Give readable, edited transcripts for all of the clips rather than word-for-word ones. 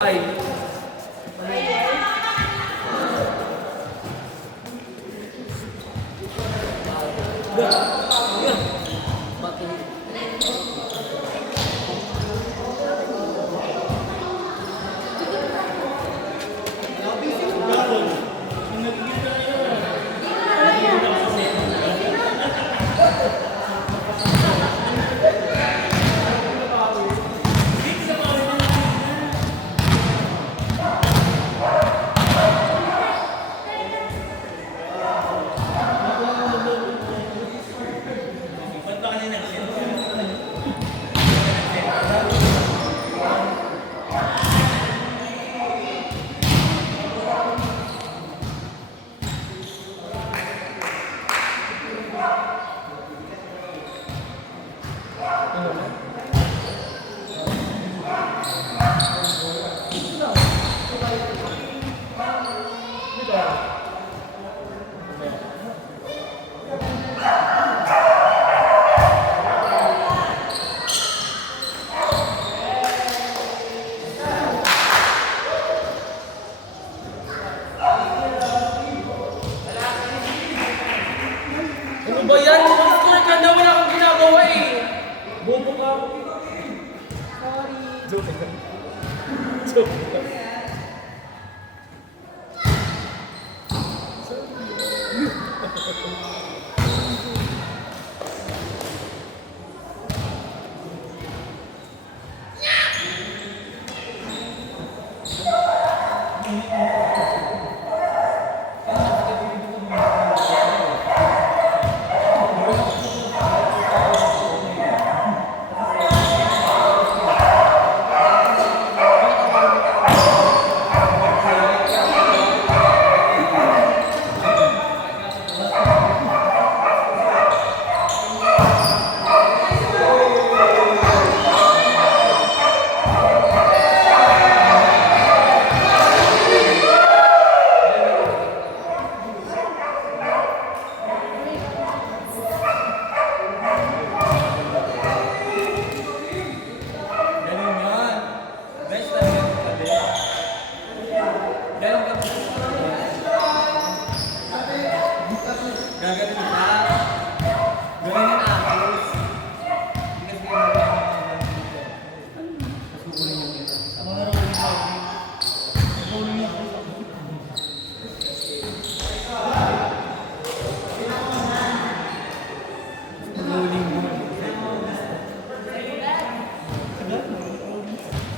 Ay. Ano ba yan? Mag-score ka na, wala kang ginagawa eh. Bobo ka. Sorry. Joke lang. Joke lang.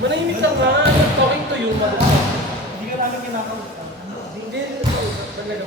Manahimik ka nga. I'm talking to you, man. Hindi ka lang kinakausap. Hindi. Talaga.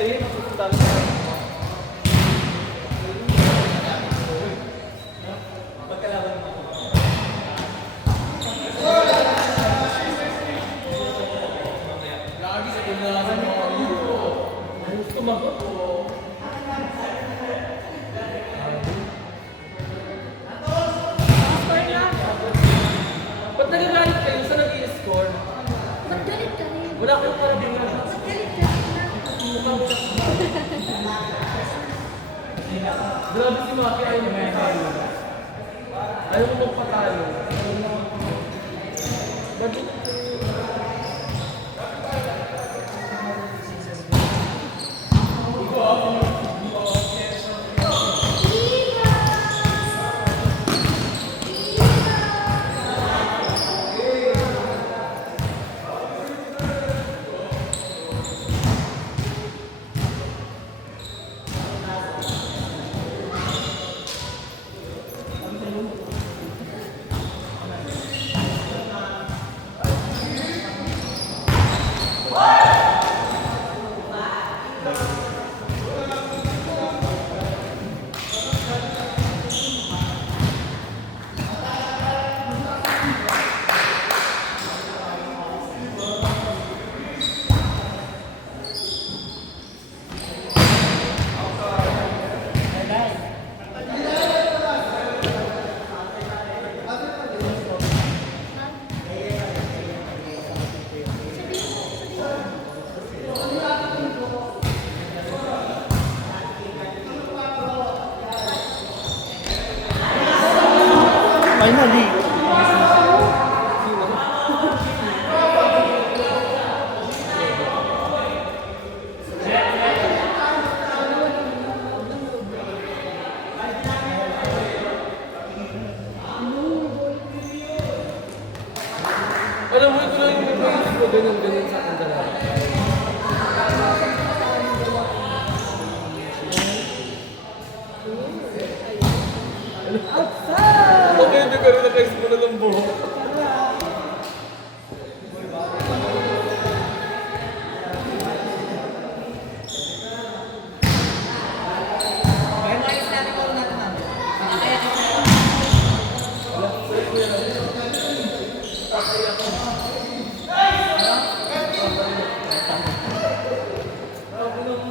rin, masusundan ka. Magkalaban mo. Lagi sa kailangan mo. Gusto magot po. Ba't nagagalit kayo sa nag-i-score? Maggalit ka rin. Wala kayong karabingan. Maggalit ka rin. Mukha mo na. Grabe si Maki, ayaw mo magpatalo. Ayaw mo magpatalo. Bakit? Finally. Alam mo, ito lang yung nagpaisip ko, ganun sa akin dalawa. Okay, hindi ka rin nakaisip mo na ng buhok. Ako nung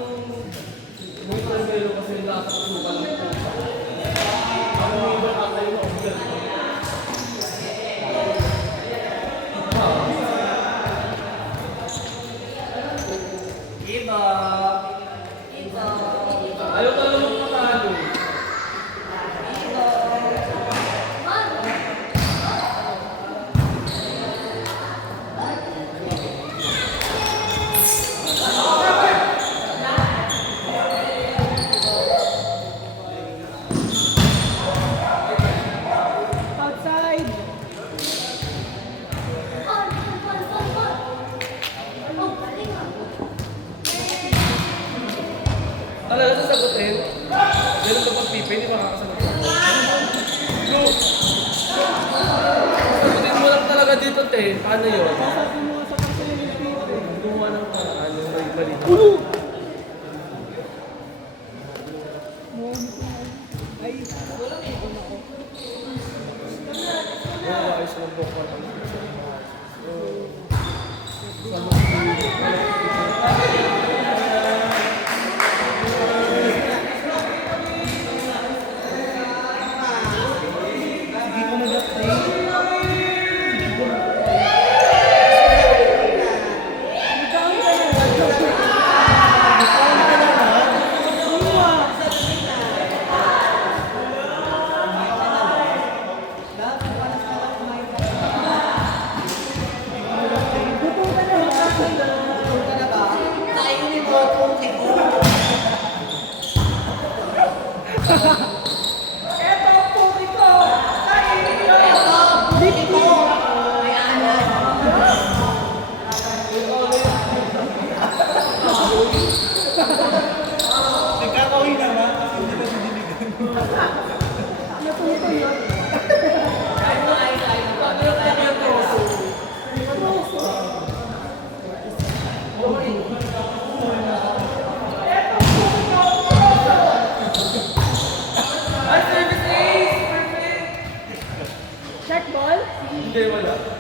may primero kasi nasa sukan ng pusa. Ako yung iba ata yung observe ko. Iba. Ayaw ka naman matalo. Outside. Talaga sasagutin? Ganun ka pag pipi, hindi makakasagot. No! Sagutin mo lang talaga dito, te. Paano yun? Gumawa ng paraan yung may balita. Wala ayos ng bukal. Hindi ko mag-apply. Hindi, wala.